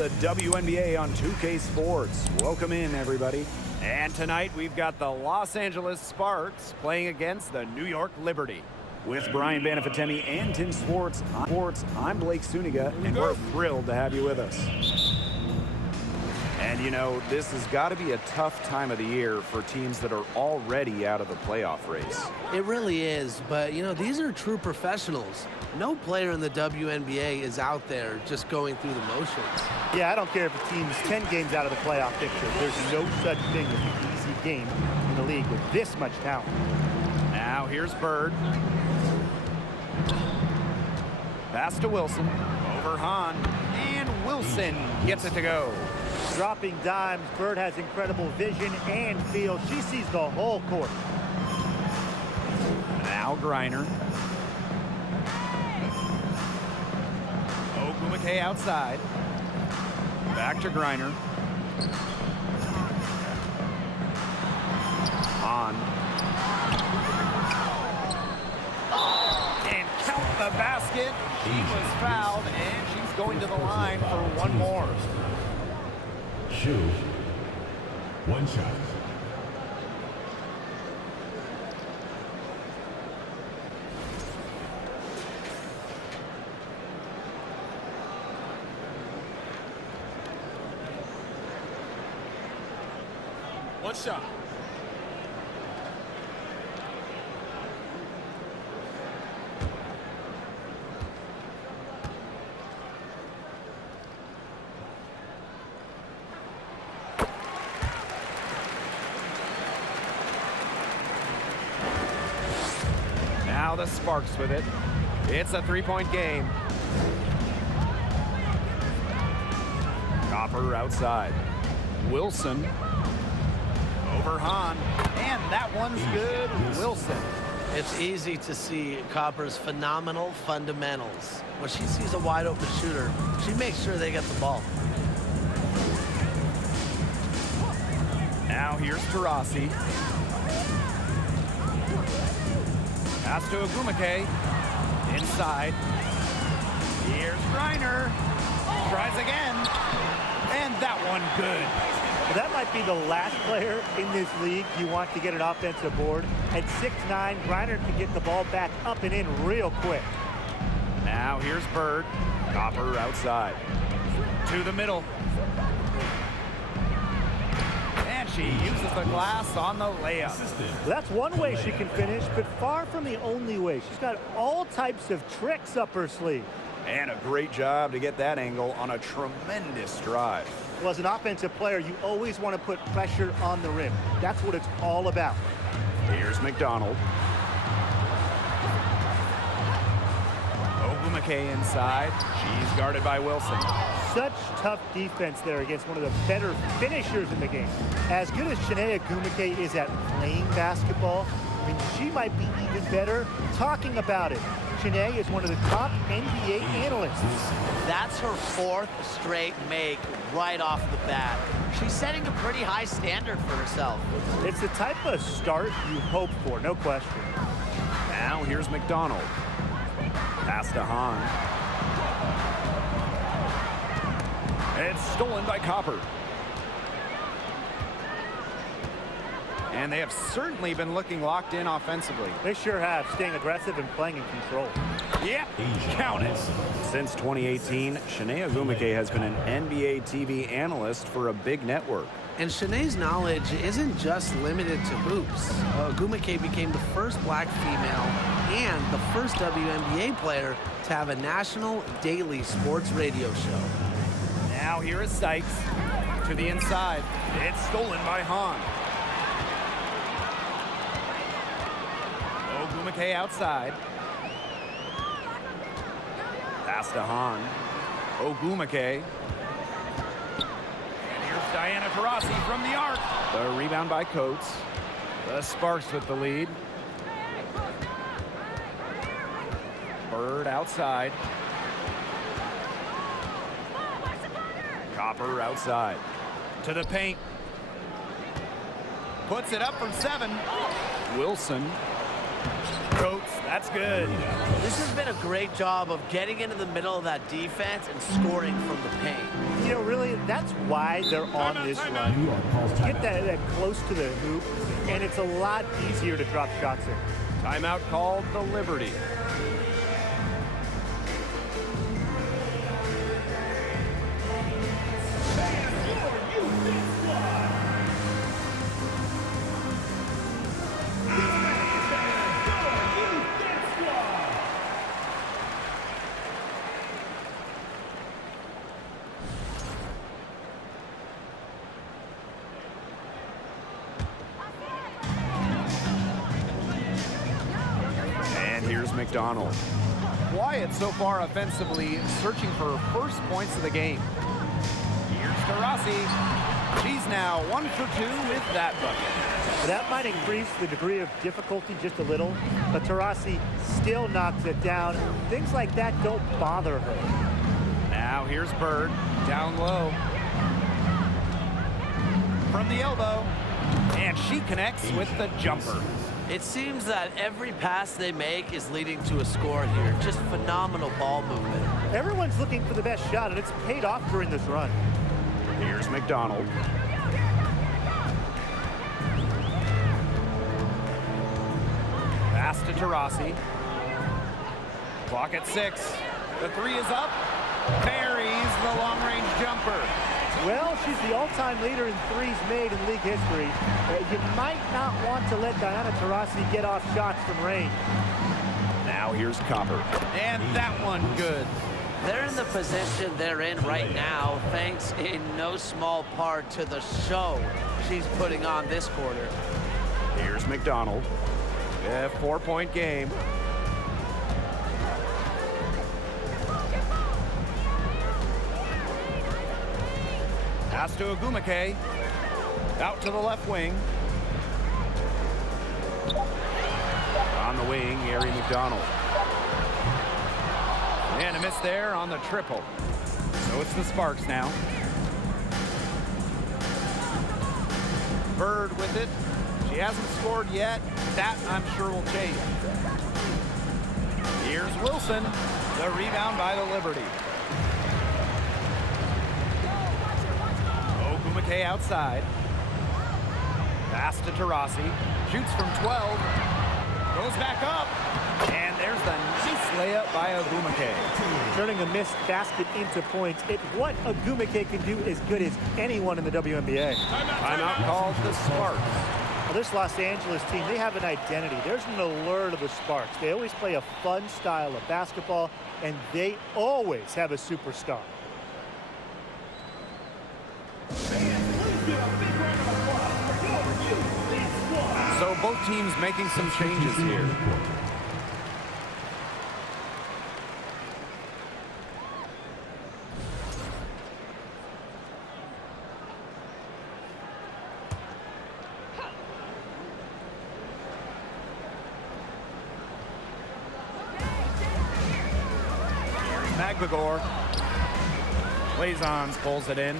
the WNBA on 2K Sports. Welcome in, everybody. And tonight we've got the Los Angeles Sparks playing against the New York Liberty. With Brian Banafatemi and Tim Swartz, I'm Blake Suniga, and we're thrilled to have you with us. And you know, this has got to be a tough time of the year for teams that are already out of the playoff race. It really is, but you know, these are true professionals. No player in the WNBA is out there just going through the motions. Yeah, I don't care if a team's 10 games out of the playoff picture. There's no such thing as an easy game in the league with this much talent. Now here's Bird. Pass to Wilson. Over Hahn. And Wilson gets it to go. Dropping dimes, Bird has incredible vision and feel. She sees the whole court. Now Griner. Ogumake outside. Back to Griner. On. And count the basket. She was fouled, and she's going to the line for one more. Shoot. One shot. One shot. Now the Sparks with it. It's a three-point game. Copper outside. Wilson. Over Hahn. And that one's good. Wilson. It's easy to see Copper's phenomenal fundamentals. When she sees a wide open shooter, she makes sure they get the ball. Now here's Taurasi. Pass to Ogumake. Inside. Here's Griner. Tries again. And that one good. Well, that might be the last player in this league you want to get an offensive board. At 6'9", Griner can get the ball back up and in real quick. Now here's Bird. Copper outside. To the middle. And she uses the glass on the layup. Well, that's one way she can finish, but far from the only way. She's got all types of tricks up her sleeve. And a great job to get that angle on a tremendous drive. Well, as an offensive player, you always want to put pressure on the rim. That's what it's all about. Here's McDonald. Ogumake inside. She's guarded by Wilson. Such tough defense there against one of the better finishers in the game. As good as Chiney Ogumake is at playing basketball, I mean, she might be even better talking about it. Chiney is one of the top NBA analysts. That's her fourth straight make right off the bat. She's setting a pretty high standard for herself. It's the type of start you hope for, no question. Now here's McDonald. Pass to Hahn. It's stolen by Copper. And they have certainly been looking locked in offensively. They sure have, staying aggressive and playing in control. Yep, count it. Since 2018, Chiney Ogumake has been an NBA TV analyst for a big network. And Chiney's knowledge isn't just limited to hoops. Ogumake became the first black female and the first WNBA player to have a national daily sports radio show. Now here is Sykes to the inside. It's stolen by Hahn. Ogumake outside. Pass to Hahn. Ogumake. And here's Diana Taurasi from the arc. The rebound by Coates. The Sparks with the lead. Bird outside. Copper outside. To the paint. Puts it up from 7. Wilson. Coates That's good. This has been a great job of getting into the middle of that defense and scoring from the paint. You know, really, that's why they're on this run. New York calls Get timeout. that close to the hoop, and it's a lot easier to drop shots in. Timeout called the Liberty. And here's McDonald. Quiet so far offensively, searching for first points of the game. Here's to Rossi. She's now 1 for 2 with that bucket. That might increase the degree of difficulty just a little, but Tarasi still knocks it down. Things like that don't bother her. Now here's Bird, down low. From the elbow, and she connects with the jumper. It seems that every pass they make is leading to a score here. Just phenomenal ball movement. Everyone's looking for the best shot, and it's paid off during this run. Here's McDonald. Pass to Tarasi. Clock at 6. The 3 is up. Buries the long-range jumper. Well, she's the all-time leader in threes made in league history. You might not want to let Diana Taurasi get off shots from range. Now here's Copper. And that one good. They're in the position they're in right now, thanks in no small part to the show she's putting on this quarter. Here's McDonald. A 4-point game. Pass to Agumake. Out to the left wing. On the wing, Ari McDonald. And a miss there on the triple. So it's the Sparks now. Bird with it. She hasn't scored yet. That, I'm sure, will change. Here's Wilson. The rebound by the Liberty. Ogumake outside. Pass to Tarasi. Shoots from 12. Goes back up. And there's the nice layup by Ogumake. Turning a missed basket into points. What Agumake can do as good as anyone in the WNBA. Timeout called the Sparks. Well, this Los Angeles team, they have an identity. There's an allure to the Sparks. They always play a fun style of basketball, and they always have a superstar. So both teams making some changes here. Magbagor. Blazons pulls it in.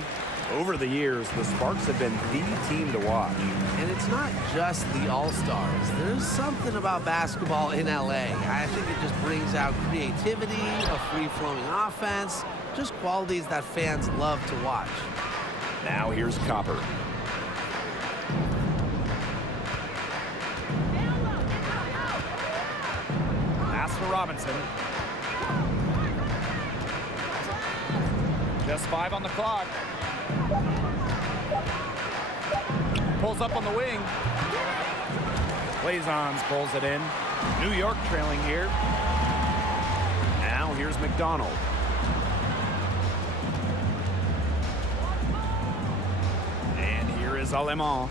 Over the years, the Sparks have been the team to watch. And it's not just the All-Stars. There's something about basketball in LA. I think it just brings out creativity, a free-flowing offense, just qualities that fans love to watch. Now here's Copper. Pass to Robinson. Just 5 on the clock. Pulls up on the wing. Blazons pulls it in. New York trailing here. Now here's McDonald. And here is Alemán.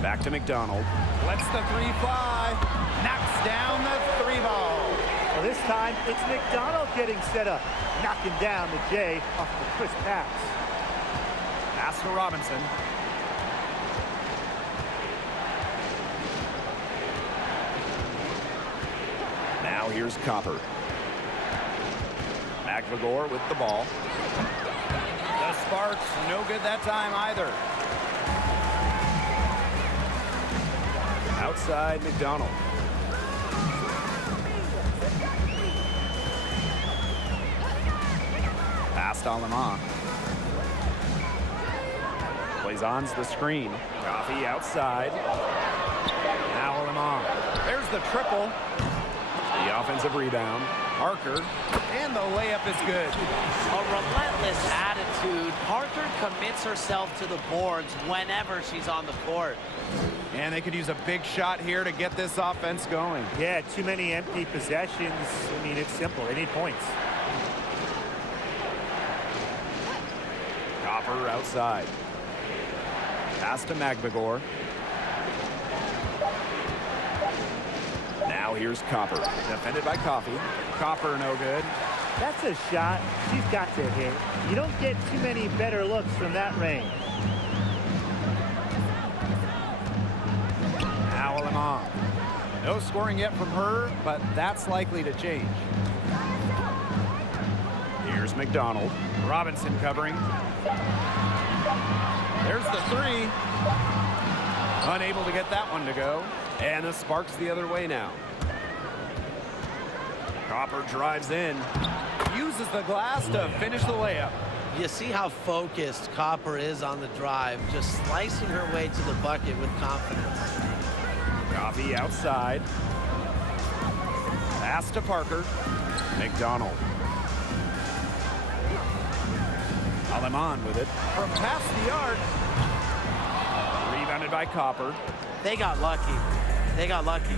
Back to McDonald. Lets the 3 fly. Knocks down the 3 ball. Well, this time, it's McDonald getting set up, knocking down the J off the crisp pass. Pass to Robinson. Now here's Copper. Magbagor with the ball. The Sparks, no good that time either. Outside McDonald. Past Alema. Plays on the screen. Coffee outside. Now Alema. There's the triple. The offensive rebound. Parker. And the layup is good. A relentless attitude. Parker commits herself to the boards whenever she's on the court. And they could use a big shot here to get this offense going. Yeah, too many empty possessions. I mean, it's simple. They need points. Copper outside. Pass to Magbagor. Now here's Copper. Defended by Coffee. Copper no good. That's a shot she's got to hit. You don't get too many better looks from that range. Now Alema. No scoring yet from her, but that's likely to change. Here's McDonald. Robinson covering. There's the three. Unable to get that one to go. And the Sparks the other way now. Copper drives in. Uses the glass to finish the layup. You see how focused Copper is on the drive, just slicing her way to the bucket with confidence. Coffee outside. Pass to Parker. McDonald. Aleman with it. From past the arc. Rebounded by Copper. They got lucky. They got lucky.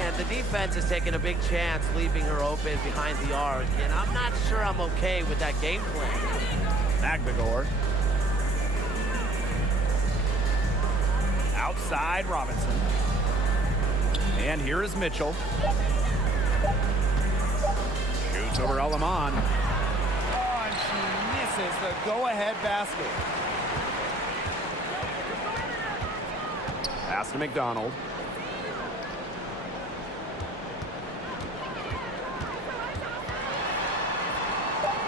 And the defense is taking a big chance, leaving her open behind the arc. And I'm not sure I'm okay with that game plan. Magbagor. Outside Robinson. And here is Mitchell. Shoots over Aleman. Oh, and she misses the go-ahead basket. Pass to McDonald.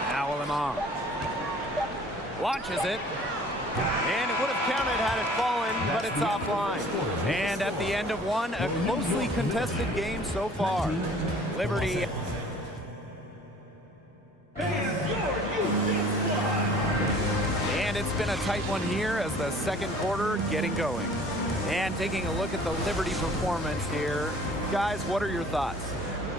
Now Aleman. Launches it. And it would have counted had it fallen, but it's offline. And at the end of one, a closely contested game so far. Liberty. And it's been a tight one here as the second quarter getting going. And taking a look at the Liberty performance here. Guys, what are your thoughts?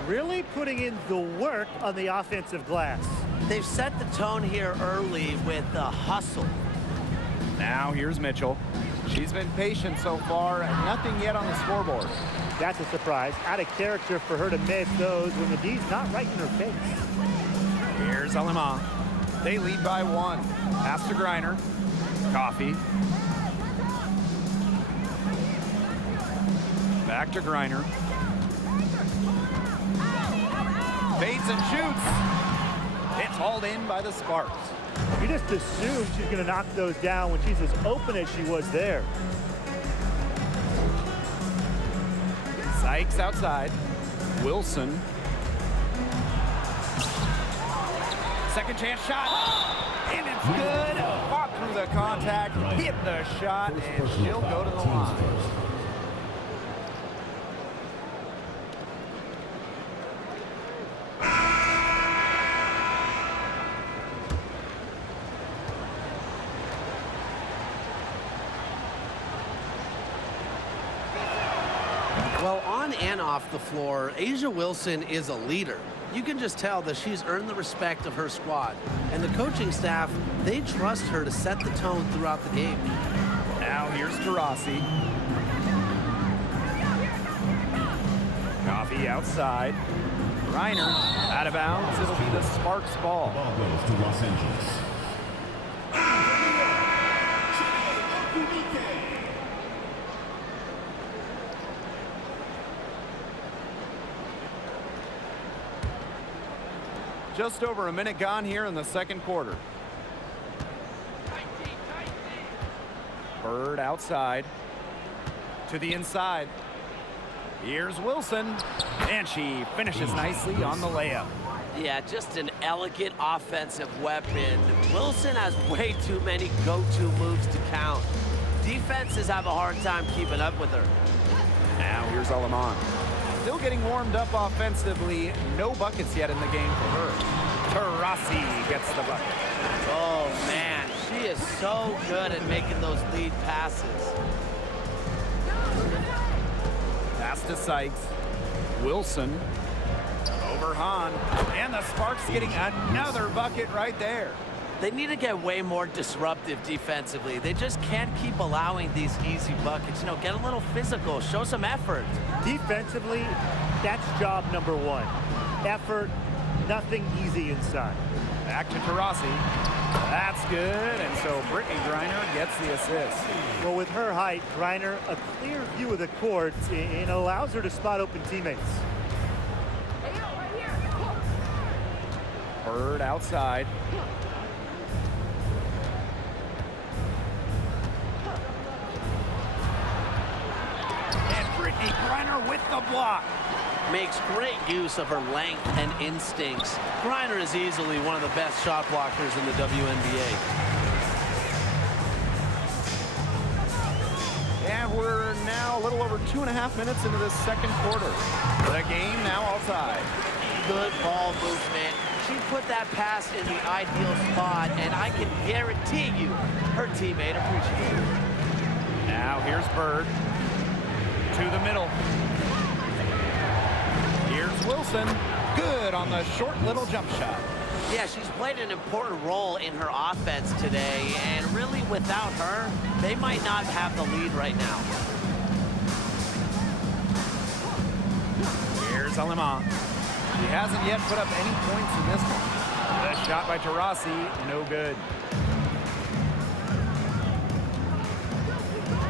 Really putting in the work on the offensive glass. They've set the tone here early with the hustle. Now here's Mitchell. She's been patient so far, and nothing yet on the scoreboard. That's a surprise. Out of character for her to miss those when the D's not right in her face. Here's Alema. They lead by one. Pass to Griner. Coffee. Back to Griner. Fades and shoots. It's hauled in by the Sparks. You just assume she's going to knock those down when she's as open as she was there. Sykes outside. Wilson. Second chance shot. And it's good. Fought through the contact. Hit the shot. And she'll go to the line. Well, on and off the floor, Asia Wilson is a leader. You can just tell that she's earned the respect of her squad. And the coaching staff, they trust her to set the tone throughout the game. Now here's Taurasi. Coffee outside. Reiner out of bounds. It'll be the Sparks ball. Ball goes to Los Angeles. Just over a minute gone here in the second quarter. Bird outside to the inside. Here's Wilson, and she finishes nicely on the layup. Yeah, just an elegant offensive weapon. Wilson has way too many go-to moves to count. Defenses have a hard time keeping up with her. Now here's Aleman. Still getting warmed up offensively. No buckets yet in the game for her. Taurasi gets the bucket. Oh, man. She is so good at making those lead passes. Pass to Sykes. Wilson. Over Hahn. And the Sparks getting another bucket right there. They need to get way more disruptive defensively. They just can't keep allowing these easy buckets. You know, get a little physical, show some effort. Defensively, that's job number one. Effort, nothing easy inside. Back to Taurasi. That's good, and so Brittany Griner gets the assist. Well, with her height, Griner, a clear view of the court, and allows her to spot open teammates. Bird outside. And Brittany Griner with the block. Makes great use of her length and instincts. Griner is easily one of the best shot blockers in the WNBA. And we're now a little over 2.5 minutes into this second quarter. The game now all tied. Good ball movement. She put that pass in the ideal spot, and I can guarantee you her teammate appreciated it. Now here's Bird. To the middle. Here's Wilson. Good on the short little jump shot. Yeah, she's played an important role in her offense today, and really without her, they might not have the lead right now. Here's Aleman. She hasn't yet put up any points in this one. The shot by Taurasi, no good.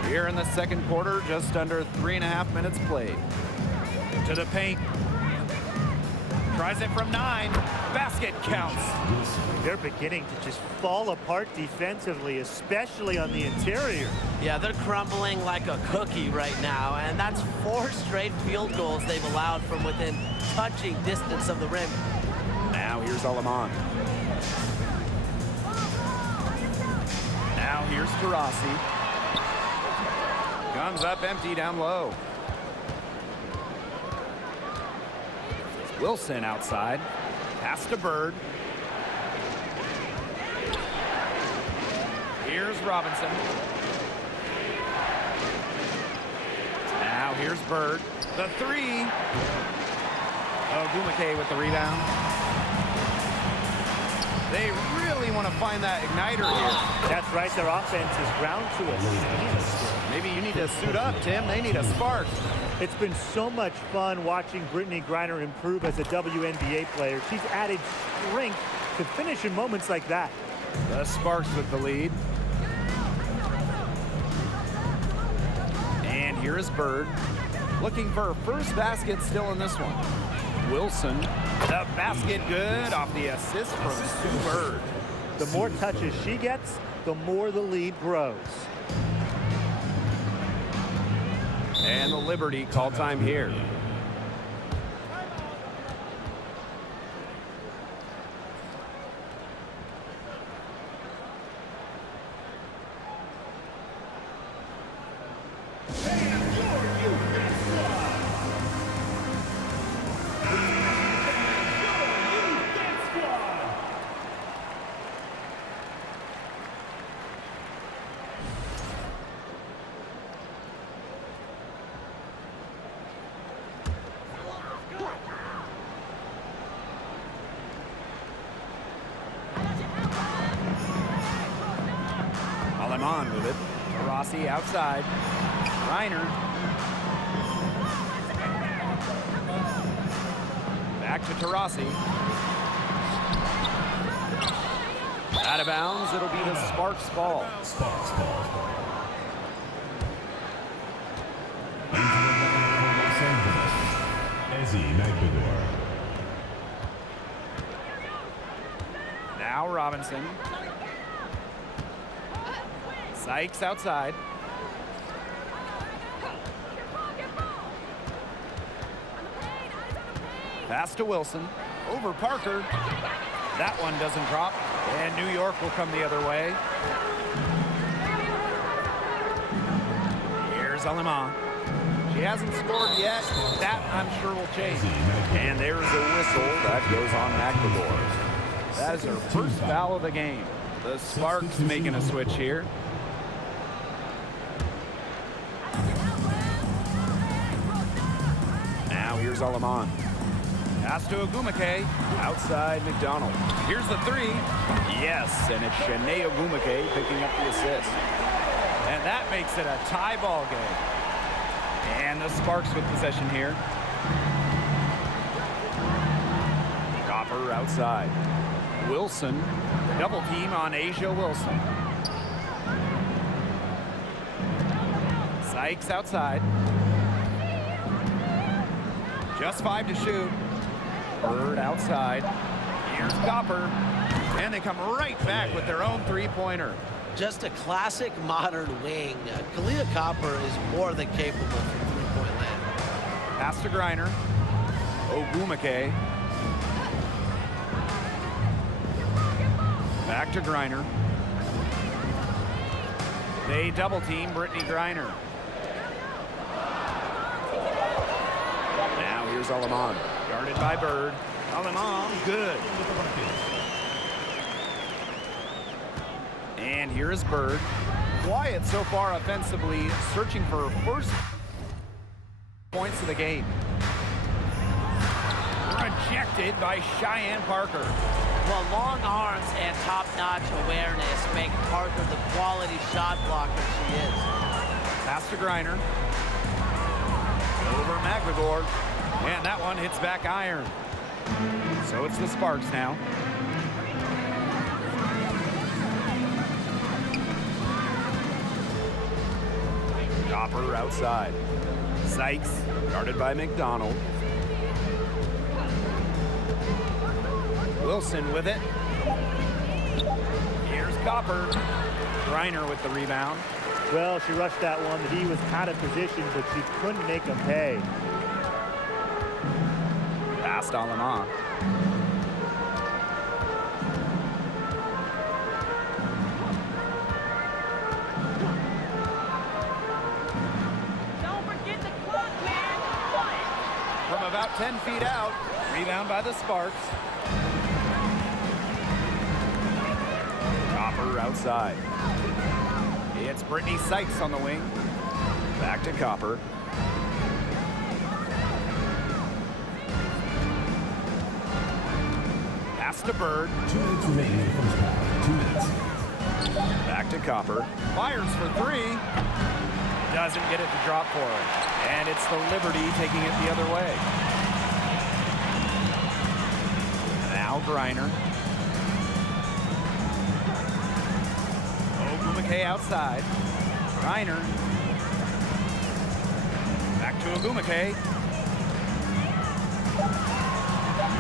Here in the second quarter, just under 3.5 minutes played. To the paint. Tries it from 9. Basket counts. They're beginning to just fall apart defensively, especially on the interior. Yeah, they're crumbling like a cookie right now, and that's 4 straight field goals they've allowed from within touching distance of the rim. Now here's Aleman. Now here's Taurasi. Comes up empty down low. Wilson outside. Pass to Bird. Here's Robinson. Now here's Bird. The 3. Oh, Gumake with the rebound. They really want to find that igniter here. That's right, their offense is ground to a standstill. Maybe you need to suit up, Tim. They need a spark. It's been so much fun watching Brittany Griner improve as a WNBA player. She's added strength to finish in moments like that. The Sparks with the lead. And here is Bird. Looking for her first basket still in this one. Wilson. The basket good off the assist from Sue Bird. The more touches she gets, the more the lead grows. And the Liberty call time here. Aleman with it. Taurasi outside. Griner. Back to Taurasi. Out of bounds. It'll be the Sparks ball. Sparks ball. Los Angeles, Ezzy Magdador. Now Robinson. Sykes outside. Pass to Wilson. Over Parker. That one doesn't drop. And New York will come the other way. Here's Aleman. She hasn't scored yet. That, I'm sure, will change. And there's a whistle that goes on McLemore. That is her first foul of the game. The Sparks making a switch here. Now here's Alaman. Pass to Ogumake. Outside McDonald. Here's the three. Yes, and it's Shanae Ogumake picking up the assist. And that makes it a tie ball game. And the Sparks with possession here. Copper outside. Wilson. Double team on Asia Wilson. Sykes outside. Just 5 to shoot. Bird outside. Here's Copper. And they come right back with their own three-pointer. Just a classic modern wing. Kalia Copper is more than capable from three-point land. Pass to Griner. Ogumake. Back to Griner. They double team Brittany Griner. Now here's Alaman. Guarded by Bird. Alaman, good. And here is Bird. Quiet so far offensively, searching for her first points of the game. Rejected by Cheyenne Parker. Well, long arms and top-notch awareness make Parker the quality shot blocker she is. Pass to Griner. Over McLemore. And that one hits back iron. So it's the Sparks now. Copper outside. Sykes, guarded by McDonald. Wilson with it. Here's Copper. Griner with the rebound. Well, she rushed that one. The D was out of position, but she couldn't make him pay. Past Alaman. Don't forget the clock, man. From about 10 feet out. Rebound by the Sparks. Copper outside. It's Brittany Sykes on the wing. Back to Copper. Pass to Bird. 2 minutes remaining in the first half. 2 minutes. Back to Copper. Fires for three. Doesn't get it to drop for her. And it's the Liberty taking it the other way. Now Griner. Ogumake outside. Griner. Back to Ogumake.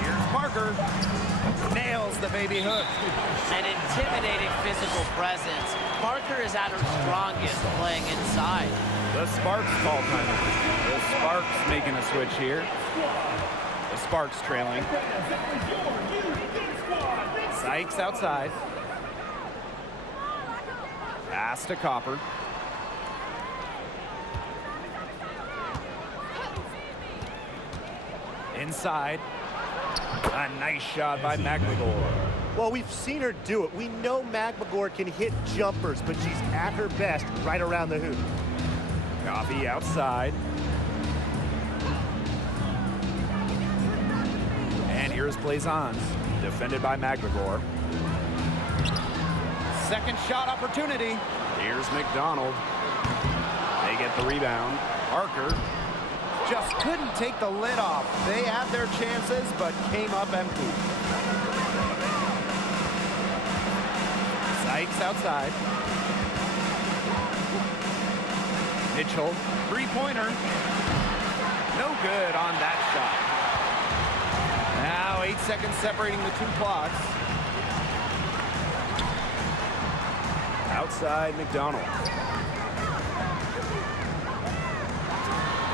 Here's Parker. Nails the baby hook. An intimidating physical presence. Parker is at her strongest playing inside. The Sparks call timer. The Sparks making a switch here. The Sparks trailing. Sykes outside. Pass to Copper. Inside. A nice shot by McLemore. Well, we've seen her do it. We know McLemore can hit jumpers, but she's at her best right around the hoop. Coffee outside. And here's Blazons, defended by McLemore. Second shot opportunity. Here's McDonald. They get the rebound. Parker just couldn't take the lid off. They had their chances, but came up empty. Sykes outside. Mitchell, three-pointer. No good on that shot. Now 8 seconds separating the two clocks. Outside McDonald.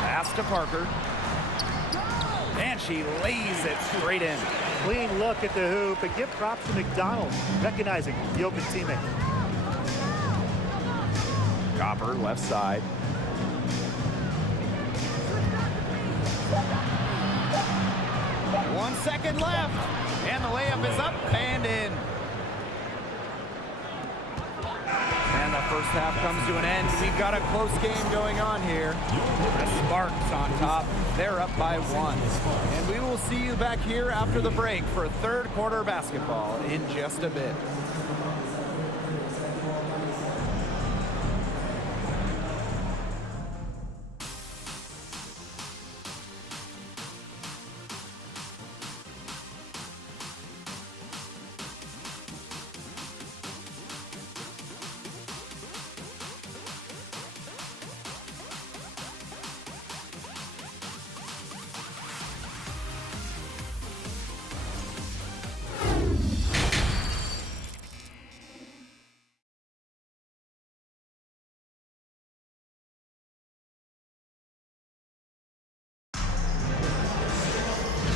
Pass to Parker. And she lays it straight in. Clean look at the hoop, and give props to McDonald, recognizing the open teammate. Copper left side. 1 second left, and the layup is up and in. And the first half comes to an end. We've got a close game going on here. The Sparks on top. They're up by 1. And we will see you back here after the break for third quarter basketball in just a bit.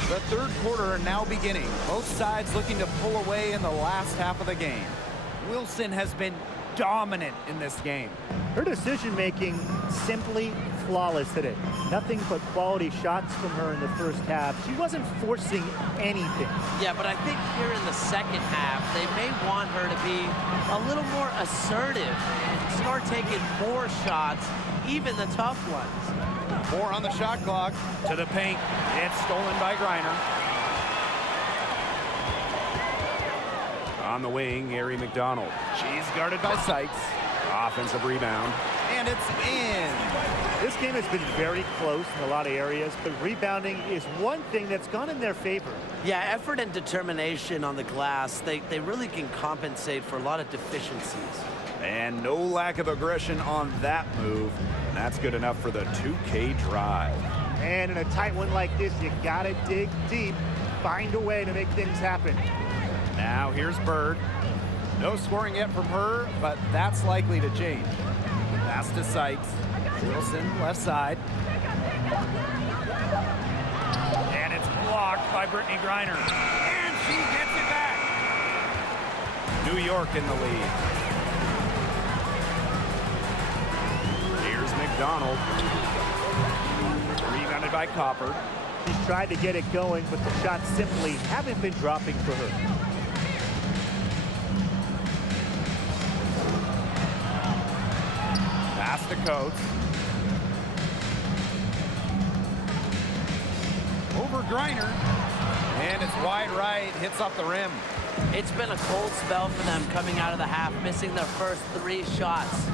The third quarter now beginning. Both sides looking to pull away in the last half of the game. Wilson has been dominant in this game. Her decision-making simply flawless today. Nothing but quality shots from her in the first half. She wasn't forcing anything. Yeah, but I think here in the second half, they may want her to be a little more assertive and start taking more shots, even the tough ones. 4 on the shot clock. To the paint. It's stolen by Griner. On the wing, Ari McDonald. She's guarded by Sykes. Offensive rebound. And it's in. This game has been very close in a lot of areas, but rebounding is one thing that's gone in their favor. Yeah, effort and determination on the glass, they really can compensate for a lot of deficiencies. And no lack of aggression on that move. And that's good enough for the 2K drive. And in a tight one like this, you gotta dig deep, find a way to make things happen. Now here's Bird. No scoring yet from her, but that's likely to change. Pass to Sykes. Wilson, left side. And it's blocked by Brittany Griner. And she gets it back. New York in the lead. Here's McDonald. Rebounded by Copper. She's tried to get it going, but the shots simply haven't been dropping for her. Pass to Coates. Over Griner. And it's wide right, hits off the rim. It's been a cold spell for them coming out of the half, missing their first 3 shots.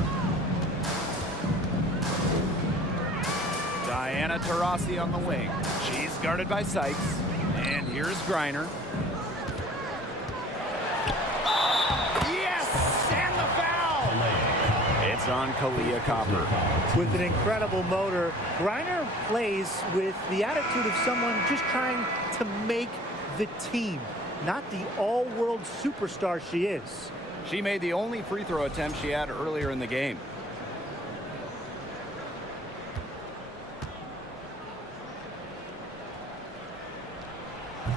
Diana Taurasi on the wing. She's guarded by Sykes. And here's Griner. Yes! And the foul! It's on Kalia Copper. With an incredible motor, Griner plays with the attitude of someone just trying to make the team, not the all-world superstar she is. She made the only free throw attempt she had earlier in the game.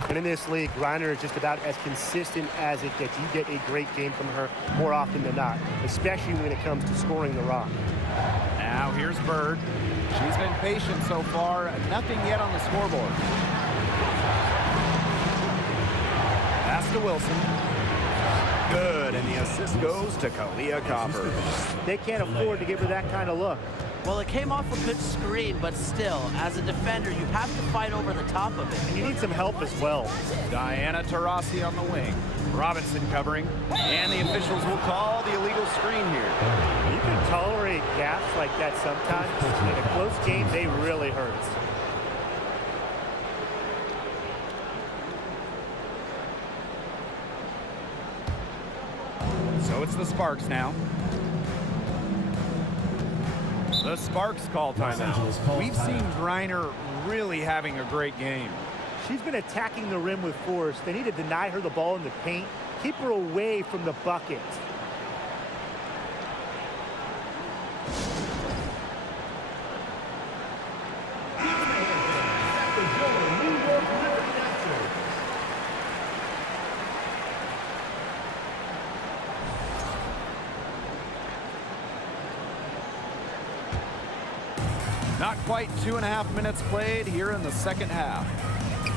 And in this league, Griner is just about as consistent as it gets. You get a great game from her more often than not, especially when it comes to scoring the rock. Now here's Bird. She's been patient so far. Nothing yet on the scoreboard. Pass to Wilson. Good, and the assist goes to Kalia Copper. They can't afford to give her that kind of look. Well, it came off a good screen, but still, as a defender, you have to fight over the top of it. And you need some help as well. Diana Taurasi on the wing. Robinson covering. And the officials will call the illegal screen here. You can tolerate gaps like that sometimes. In a close game, they really hurt. So it's the Sparks now. The Sparks call timeout. We've seen Griner really having a great game. She's been attacking the rim with force. They need to deny her the ball in the paint, keep her away from the bucket. Not quite 2.5 minutes played here in the second half.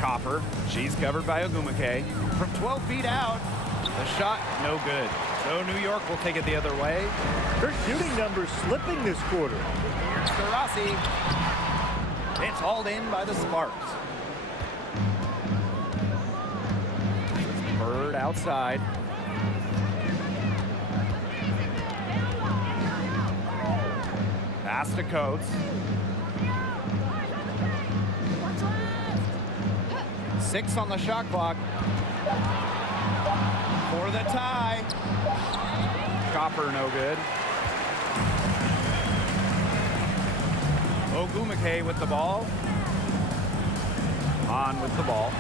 Copper, she's covered by Ogumake. From 12 feet out, the shot no good. So New York will take it the other way. Her shooting numbers slipping this quarter. Here's Taurasi. It's hauled in by the Sparks. Bird outside. Pass to Coates. 6 on the shot clock. For the tie. Copper no good. Ogumake with the ball. On with the ball.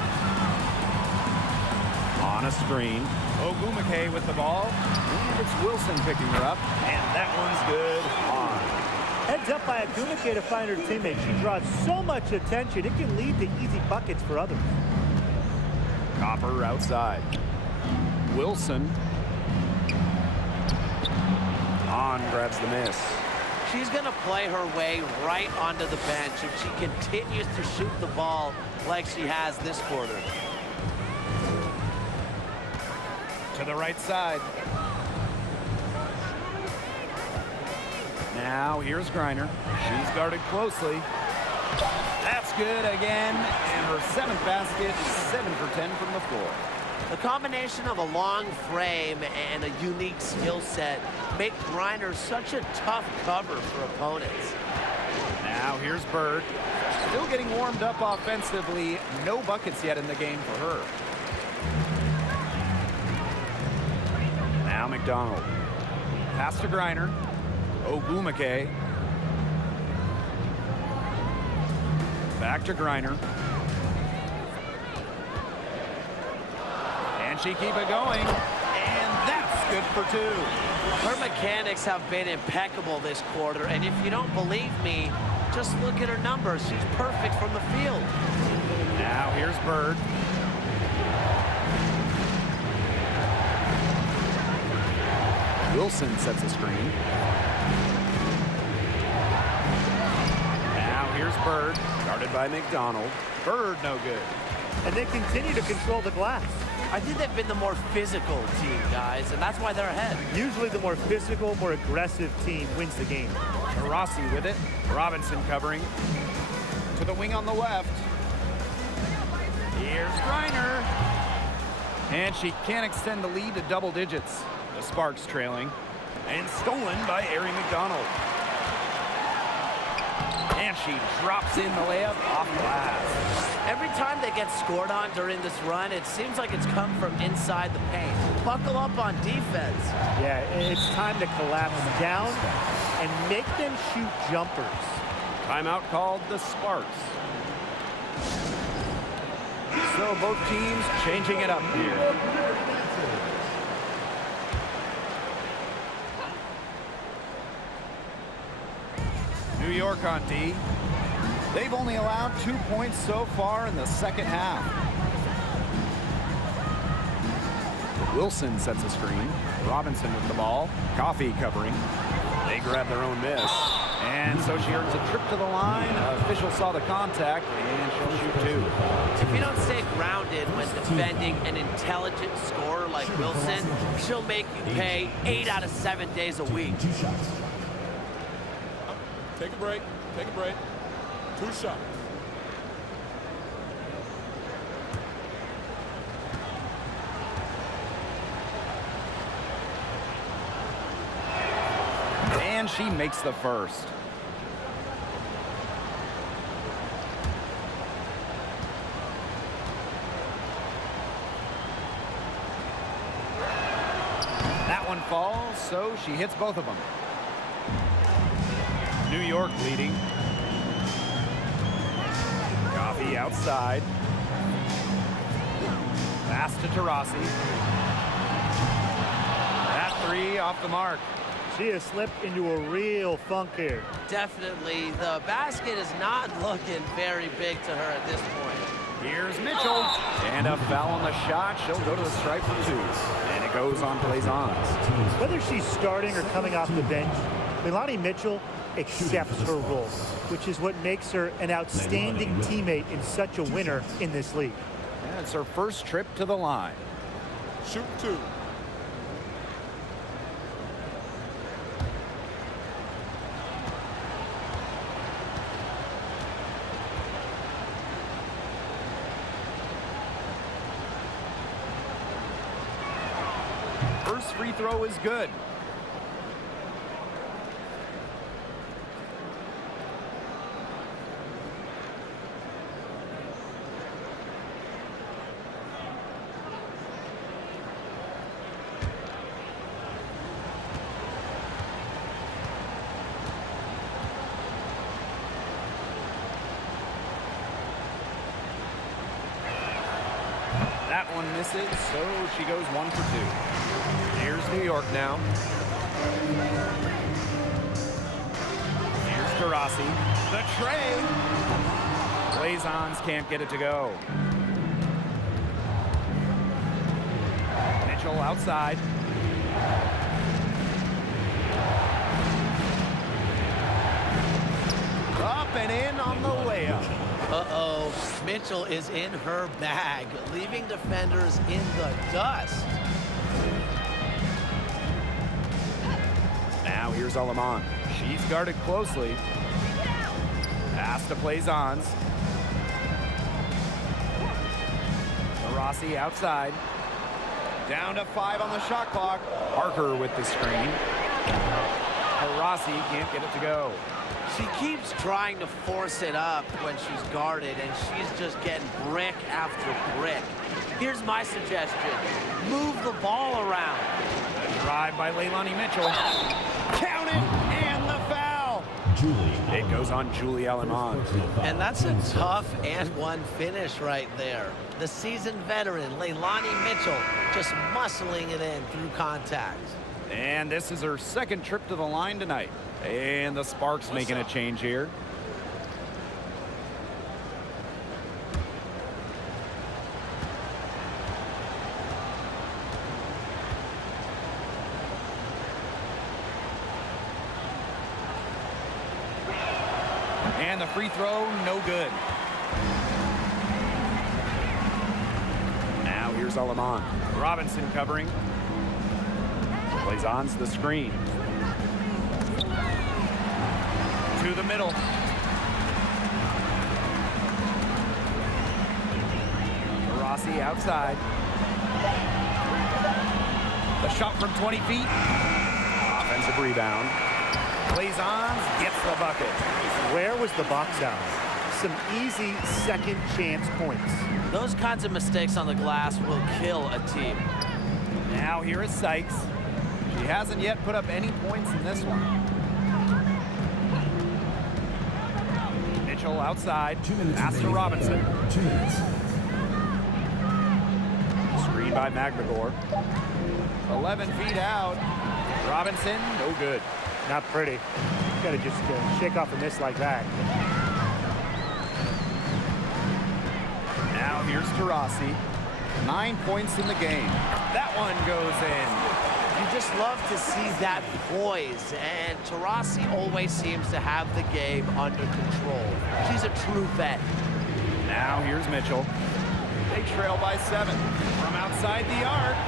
On a screen. Ogumake with the ball. And it's Wilson picking her up. And that one's good. On. Heads up by Ogumake to find her teammate. She draws so much attention, it can lead to easy buckets for others. Copper outside. Wilson. On grabs the miss. She's going to play her way right onto the bench if she continues to shoot the ball like she has this quarter. To the right side. Now here's Griner. She's guarded closely. That's good again. And her 7th basket is 7 for 10 from the floor. The combination of a long frame and a unique skill set make Griner such a tough cover for opponents. Now here's Bird. Still getting warmed up offensively. No buckets yet in the game for her. Now McDonald. Pass to Griner. Ogumake. Back to Griner. And she keep it going. And that's good for 2. Her mechanics have been impeccable this quarter, and if you don't believe me, just look at her numbers. She's perfect from the field. Now here's Bird. Wilson sets a screen. Now here's Bird, guarded by McDonald. Bird no good. And they continue to control the glass. I think they've been the more physical team, guys, and that's why they're ahead. Usually the more physical, more aggressive team wins the game. Taurasi with it. Robinson covering. To the wing on the left. Here's Griner. And she can't extend the lead to double digits. The Sparks trailing. And stolen by Ari McDonald. And she drops in the layup off glass. Every time they get scored on during this run, it seems like it's come from inside the paint. Buckle up on defense. Yeah, it's time to collapse down and make them shoot jumpers. Timeout called the Sparks. So both teams changing it up here. New York on D. They've only allowed 2 points so far in the second half. Wilson sets a screen. Robinson with the ball. Coffee covering. They grab their own miss. And so she earns a trip to the line. Official saw the contact, and she'll shoot 2. If you don't stay grounded when defending an intelligent scorer like Wilson, she'll make you pay 8 out of 7 days a week. 2 shots. Take a break. Take a break. 2 shots. And she makes the first. That one falls, so she hits both of them. New York leading. Coffee outside. Pass to Taurasi. That 3 off the mark. She has slipped into a real funk here. Definitely, the basket is not looking very big to her at this point. Here's Mitchell. And a foul on the shot. She'll go to the stripe for 2. And it goes on plays on. Whether she's starting or coming off the bench, Milani Mitchell accepts her role, which is what makes her an outstanding teammate and such a winner in this league. And it's her first trip to the line. Shoot 2. First free throw is good. That one misses, so she goes 1 for 2. Here's New York now. Here's Taurasi. The tray. Blazons can't get it to go. Mitchell outside. Up and in on the layup. Uh-oh, Mitchell is in her bag, leaving defenders in the dust. Now here's Alaman. She's guarded closely. Pass to Blazons. Taurasi outside. Down to 5 on the shot clock. Parker with the screen. Taurasi can't get it to go. She keeps trying to force it up when she's guarded, and she's just getting brick after brick. Here's my suggestion. Move the ball around. A drive by Leilani Mitchell. Count it, and the foul. It goes on Julie Alaman. And that's a tough and one finish right there. The seasoned veteran, Leilani Mitchell, just muscling it in through contact. And this is her second trip to the line tonight. And the Sparks making a change here. And the free throw, no good. Now here's Alaman. Robinson covering. Plays on to the screen. To the middle. Taurasi outside. The shot from 20 feet. Offensive rebound. Blazons gets the bucket. Where was the box out? Some easy second chance points. Those kinds of mistakes on the glass will kill a team. Now here is Sykes. She hasn't yet put up any points in this one. Mitchell outside. Pass to Robinson. 2 minutes. Screen by McGregor. 11 feet out. Robinson, no good. Not pretty. Got to just shake off a miss like that. Now here's Taurasi. 9 points in the game. That one goes in. You just love to see that poise, and Taurasi always seems to have the game under control. She's a true vet. Now here's Mitchell. They trail by 7. From outside the arc.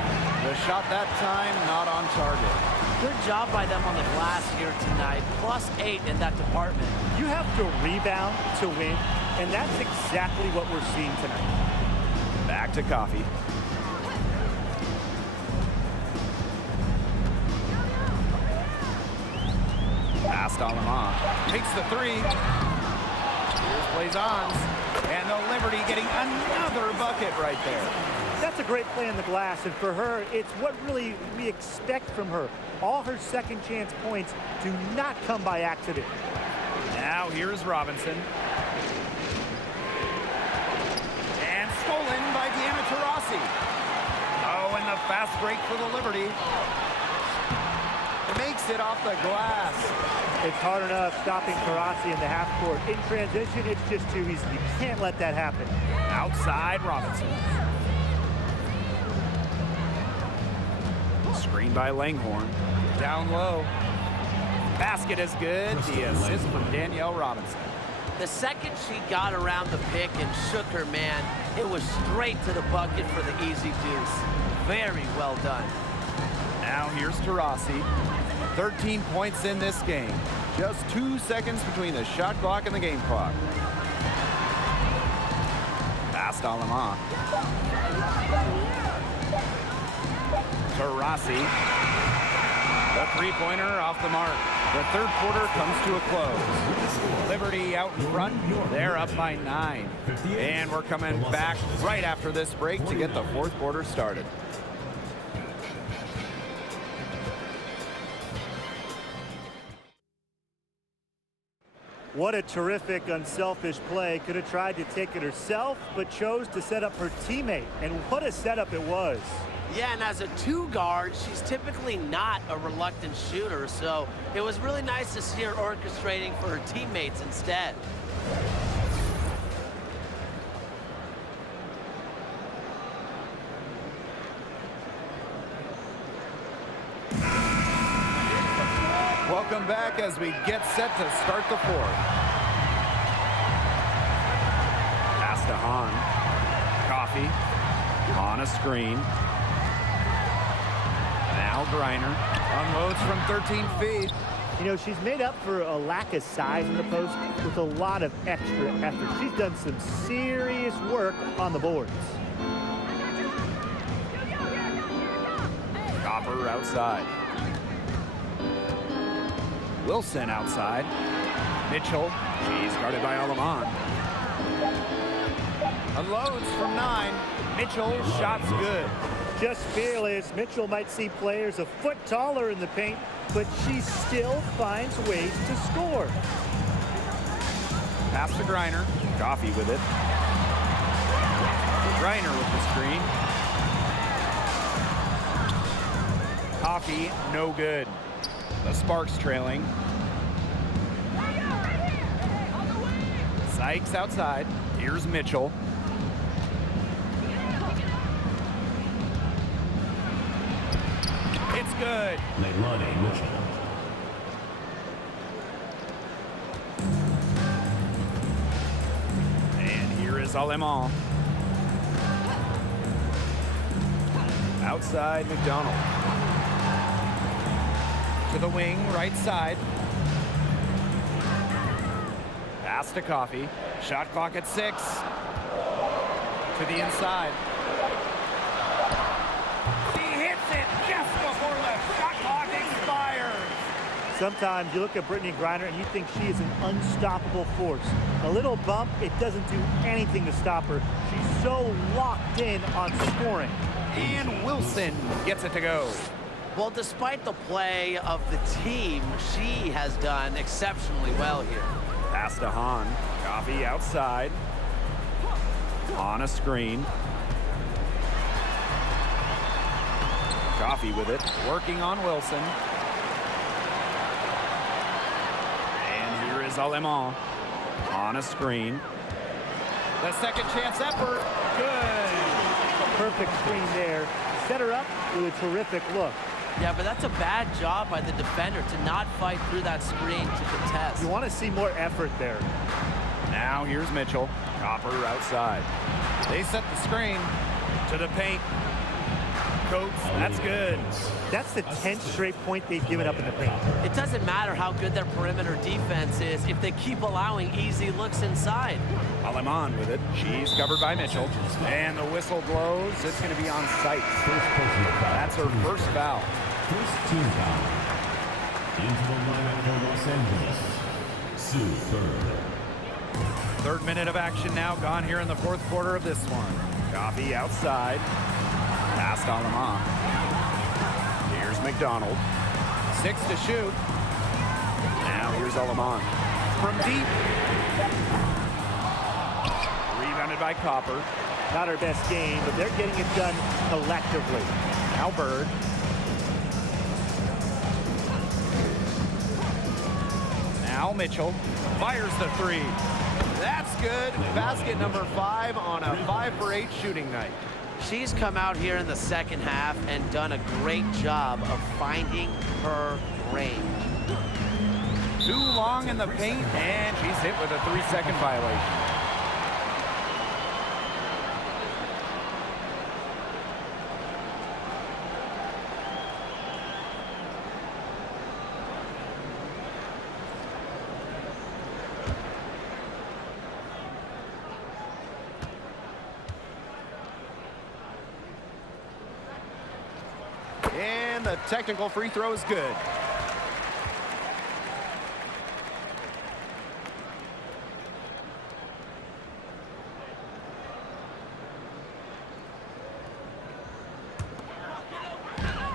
The shot that time not on target. Good job by them on the glass here tonight. +8 in that department. You have to rebound to win, and that's exactly what we're seeing tonight. Back to Coffee. Pass to Alaman. Takes the 3. Here's Blazons. And the Liberty getting another bucket right there. That's a great play on the glass, and for her, it's what really we expect from her. All her second chance points do not come by accident. Now here's Robinson. And stolen by Deanna Taurasi. Oh, and the fast break for the Liberty. Makes it off the glass. It's hard enough stopping Taurasi in the half court. In transition, it's just too easy. You can't let that happen. Outside Robinson. Screen by Langhorne. Down low. Basket is good. The assist from Danielle Robinson. The second she got around the pick and shook her man, it was straight to the bucket for the easy deuce. Very well done. Now here's Taurasi. 13 points in this game. Just 2 seconds between the shot clock and the game clock. Pass to Alama. Taurasi. The three-pointer off the mark. The third quarter comes to a close. Liberty out in front. They're up by 9. And we're coming back right after this break to get the fourth quarter started. What a terrific, unselfish play. Could have tried to take it herself, but chose to set up her teammate. And what a setup it was. Yeah, and as a two guard, she's typically not a reluctant shooter, so it was really nice to see her orchestrating for her teammates instead. Welcome back as we get set to start the fourth. Pass to Hahn. Coffee on a screen. Now Griner unloads from 13 feet. You know, she's made up for a lack of size in the post with a lot of extra effort. She's done some serious work on the boards. Copper outside. Wilson outside. Mitchell. She's guarded by Alaman. Unloads from 9. Mitchell, shot's good. Just fearless. Mitchell might see players a foot taller in the paint, but she still finds ways to score. Pass to Griner. Coffee with it. Griner with the screen. Coffee, no good. The Sparks trailing. Sykes outside. Here's Mitchell. It's good. Leilani Mitchell. And here is Aleman. Outside McDonald. To the wing, right side. Pass to Coffee. Shot clock at 6. To the inside. He hits it just before the shot clock expires. Sometimes you look at Brittany Griner and you think she is an unstoppable force. A little bump, it doesn't do anything to stop her. She's so locked in on scoring. And Wilson gets it to go. Well, despite the play of the team, she has done exceptionally well here. Pass to Hahn. Coffee outside. On a screen. Coffee with it. Working on Wilson. And here is Aleman. On a screen. The second chance effort. Good. Perfect screen there. Set her up with a terrific look. Yeah, but that's a bad job by the defender to not fight through that screen to contest. You want to see more effort there. Now here's Mitchell. Copper outside. They set the screen to the paint. Coates, that's good. That's the 10th straight point they've given up in the paint. It doesn't matter how good their perimeter defense is if they keep allowing easy looks inside. Aleman with it. She's covered by Mitchell. And the whistle blows. It's going to be on site. That's her first foul. First team foul. Into the lineup for Los Angeles. Sue Bird. Third minute of action now gone here in the fourth quarter of this one. Coffee outside. Pass to Aleman. Here's McDonald. 6 to shoot. Now here's Aleman. From deep. Rebounded by Copper. Not her best game, but they're getting it done collectively. Now Bird. Now Mitchell fires the 3. That's good. Basket number 5 on a 5 for 8 shooting night. She's come out here in the second half and done a great job of finding her range. Too long in the paint, and she's hit with a 3-second violation. And the technical free throw is good.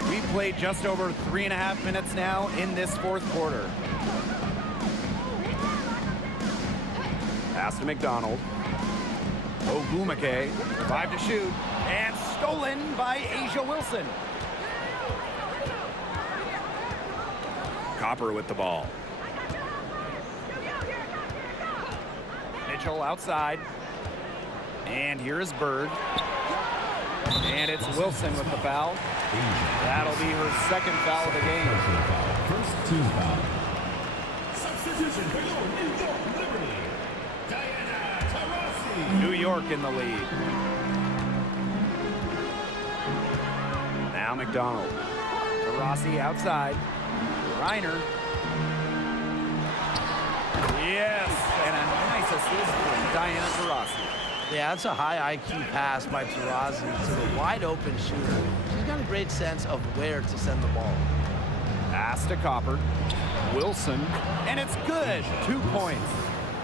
We've played just over 3.5 minutes now in this fourth quarter. Pass to McDonald. Ogumake, 5 to shoot, and stolen by Asia Wilson. Copper with the ball. Mitchell outside. And here is Bird. And it's Wilson with the foul. That'll be her second foul of the game. First team foul. Substitution for your New York Liberty, Diana Taurasi. New York in the lead. Now McDonald. Taurasi outside. Reiner. Yes, and a nice assist from Diana Taurasi. Yeah, that's a high IQ pass by Taurasi to the wide open shooter. She's got a great sense of where to send the ball. Pass to Copper. Wilson, and it's good. 2 points.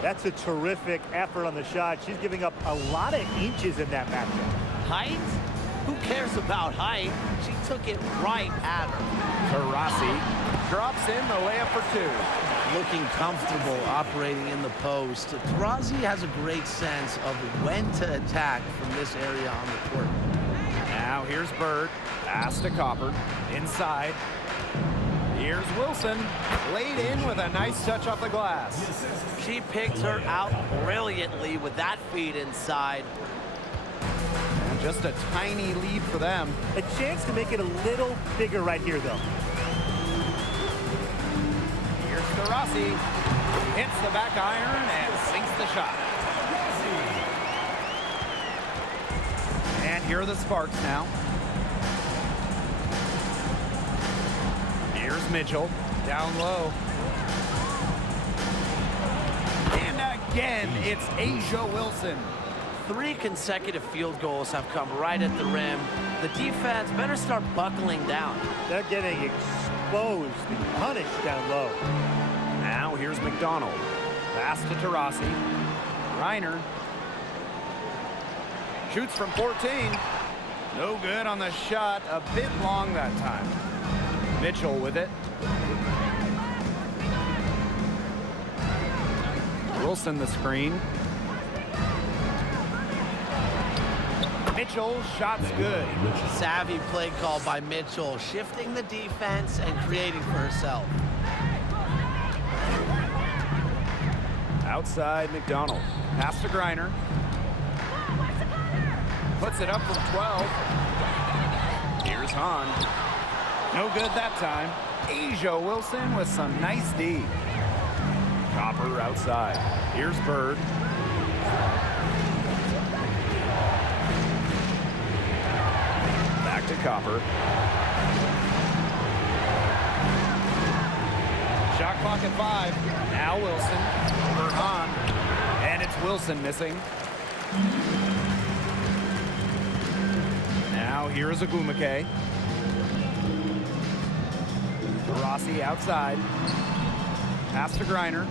That's a terrific effort on the shot. She's giving up a lot of inches in that matchup. Height? Who cares about height? She took it right at her. Taurasi drops in the layup for 2. Looking comfortable operating in the post. Taurasi has a great sense of when to attack from this area on the court. Now here's Bird. Pass to Copper. Inside. Here's Wilson. Laid in with a nice touch off the glass. She picked her out brilliantly with that feed inside. And just a tiny lead for them. A chance to make it a little bigger right here, though. Here's Taurasi. Hits the back iron and sinks the shot. And here are the Sparks now. Here's Mitchell. Down low. And again, it's Asia Wilson. 3 consecutive field goals have come right at the rim. The defense better start buckling down. They're getting exposed and punished down low. Now here's McDonald. Pass to Taurasi. Reiner. Shoots from 14. No good on the shot. A bit long that time. Mitchell with it. Wilson the screen. Mitchell, shot's good. Savvy play call by Mitchell, shifting the defense and creating for herself. Outside McDonald. Pass to Griner. Puts it up from 12. Here's Hahn. No good that time. Asia Wilson with some nice D. Copper outside. Here's Bird. Back to Copper. Shot clock at 5. Now Wilson. For Hahn. And it's Wilson missing. Now here's Ogumake. Taurasi outside. Pass to Griner.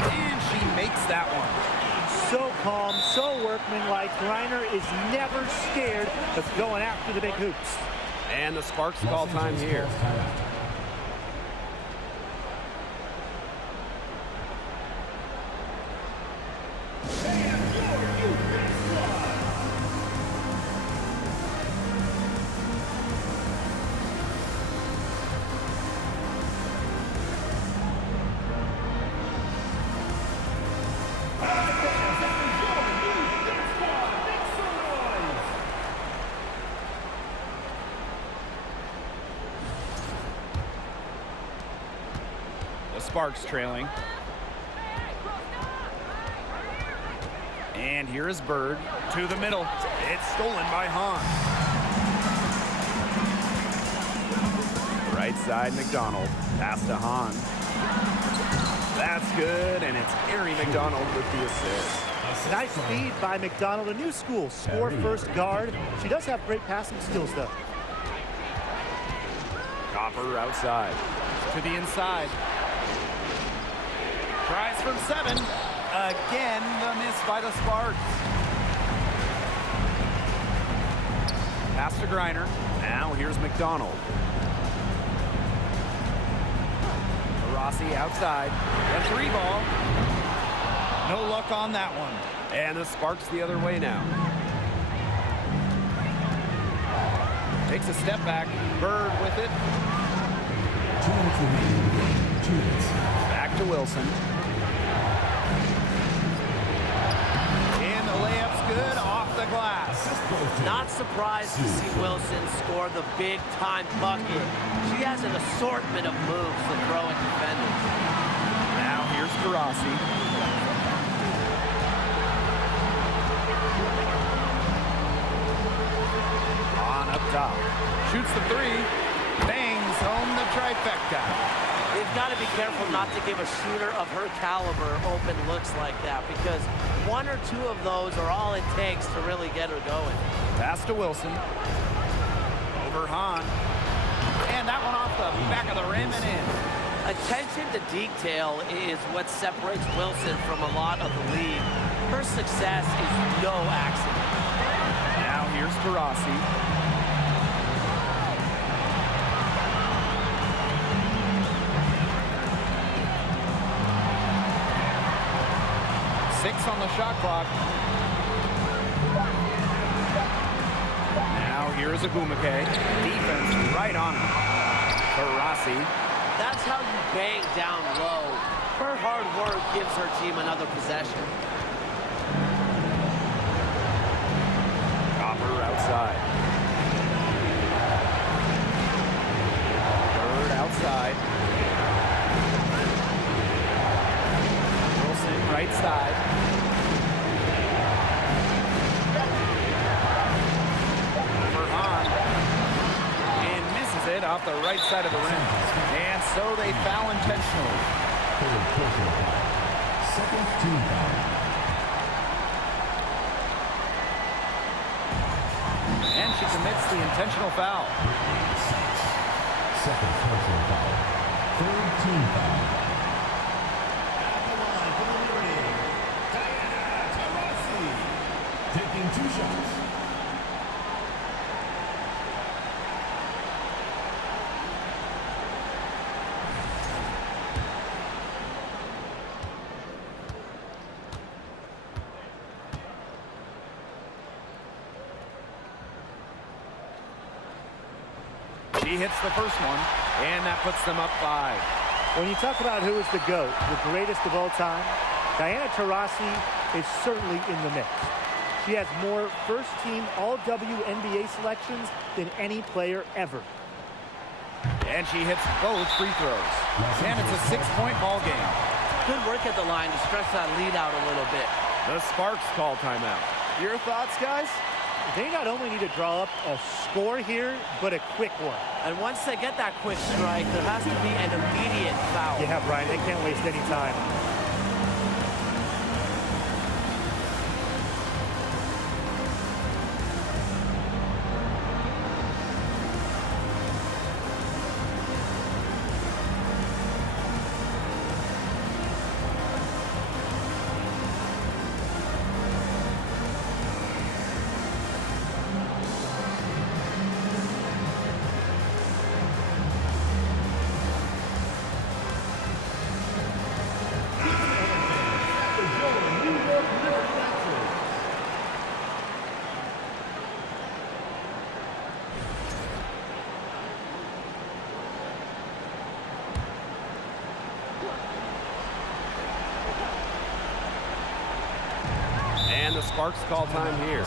And she makes that one. So calm, so workmanlike. Reiner is never scared of going after the big hoops. And the Sparks call time here. Sparks trailing. And here is Bird to the middle. It's stolen by Hahn. Right side, McDonald. Pass to Hahn. That's good, and it's Ari McDonald with the assist. Nice speed by McDonald, a new school, score first guard. She does have great passing skills, though. Copper outside. To the inside. Tries from 7. Again, the miss by the Sparks. Pass to Griner. Now here's McDonald. Rossi outside. A 3 ball. No luck on that one. And the Sparks the other way now. Takes a step back. Bird with it. 2 minutes remaining. 2 minutes. Back to Wilson. And the layup's good off the glass. Not surprised to see Wilson score the big-time bucket. She has an assortment of moves to throw at defenders. Now here's Karasi. On up top. Shoots the 3. Bangs home the trifecta. They've got to be careful not to give a shooter of her caliber open looks like that, because 1 or 2 of those are all it takes to really get her going. Pass to Wilson. Over Hahn. And that one off the back of the rim and in. Attention to detail is what separates Wilson from a lot of the league. Her success is no accident. Now here's Karasi. 6 on the shot clock. Now here's Agumake. Defense right on him. Karasi. That's how you bang down low. Her hard work gives her team another possession. Copper outside. Bird outside. Wilson right side. For Hahn. And misses it off the right side of the rim. And so they foul intentionally. Third personal foul. Second team foul. And she commits the intentional foul. Second personal foul. Third team foul. Taking 2 shots. She hits the first one, and that puts them up 5. When you talk about who is the GOAT, the greatest of all time, Diana Taurasi is certainly in the mix. She has more first-team All-WNBA selections than any player ever. And she hits both free throws. And it's a 6-point ball game. Good work at the line to stretch that lead out a little bit. The Sparks call timeout. Your thoughts, guys? They not only need to draw up a score here, but a quick one. And once they get that quick strike, there has to be an immediate foul. Yeah, Brian, they can't waste any time. And the Sparks call time here.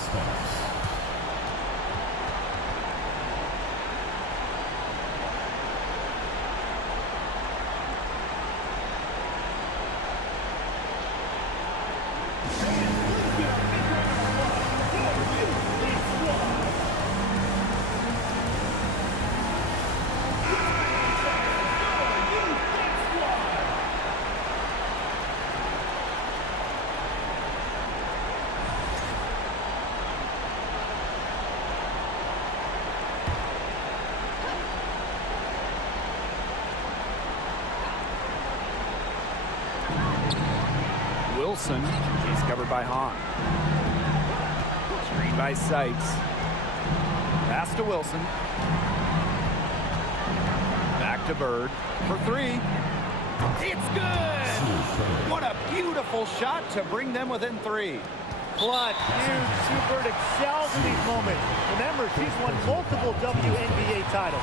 Wilson. She's covered by Hahn. Screen by Sykes. Pass to Wilson. Back to Bird for three. It's good! What a beautiful shot to bring them within three. Clutch, huge. Sue Bird excels in these moments. Remember, she's won multiple WNBA titles.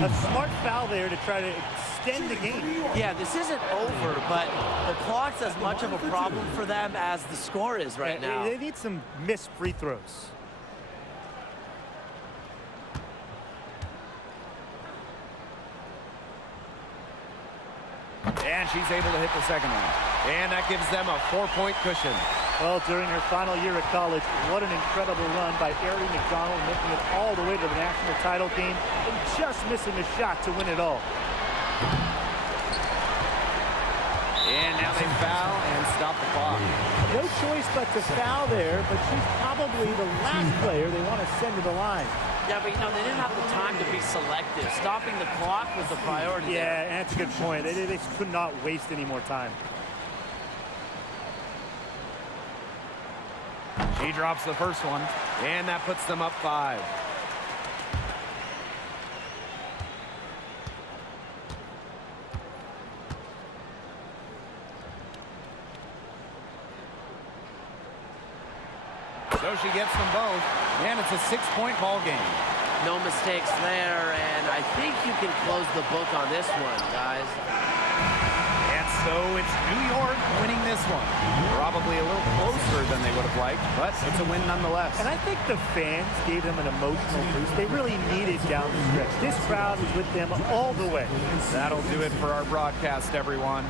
A smart foul there to try to extend the game. Yeah, this isn't over, but the clock's as much of a problem for them as the score is right now. They need some missed free throws. And she's able to hit the second one. And that gives them a 4-point cushion. Well, during her final year at college, what an incredible run by Aerie McDonald, making it all the way to the national title game and just missing a shot to win it all. And now they foul and stop the clock. No choice but to foul there, but she's probably the last player they want to send to the line. Yeah, but you know, they didn't have the time to be selective. Stopping the clock was the priority there. Yeah, and that's a good point. They could not waste any more time. She drops the first one, and that puts them up 5. So she gets them both, and it's a 6-point ball game. No mistakes there, and I think you can close the book on this one, guys. And so it's New York winning this one. Probably a little closer than they would have liked, but it's a win nonetheless. And I think the fans gave them an emotional boost. They really needed down the stretch. This crowd was with them all the way. That'll do it for our broadcast, everyone.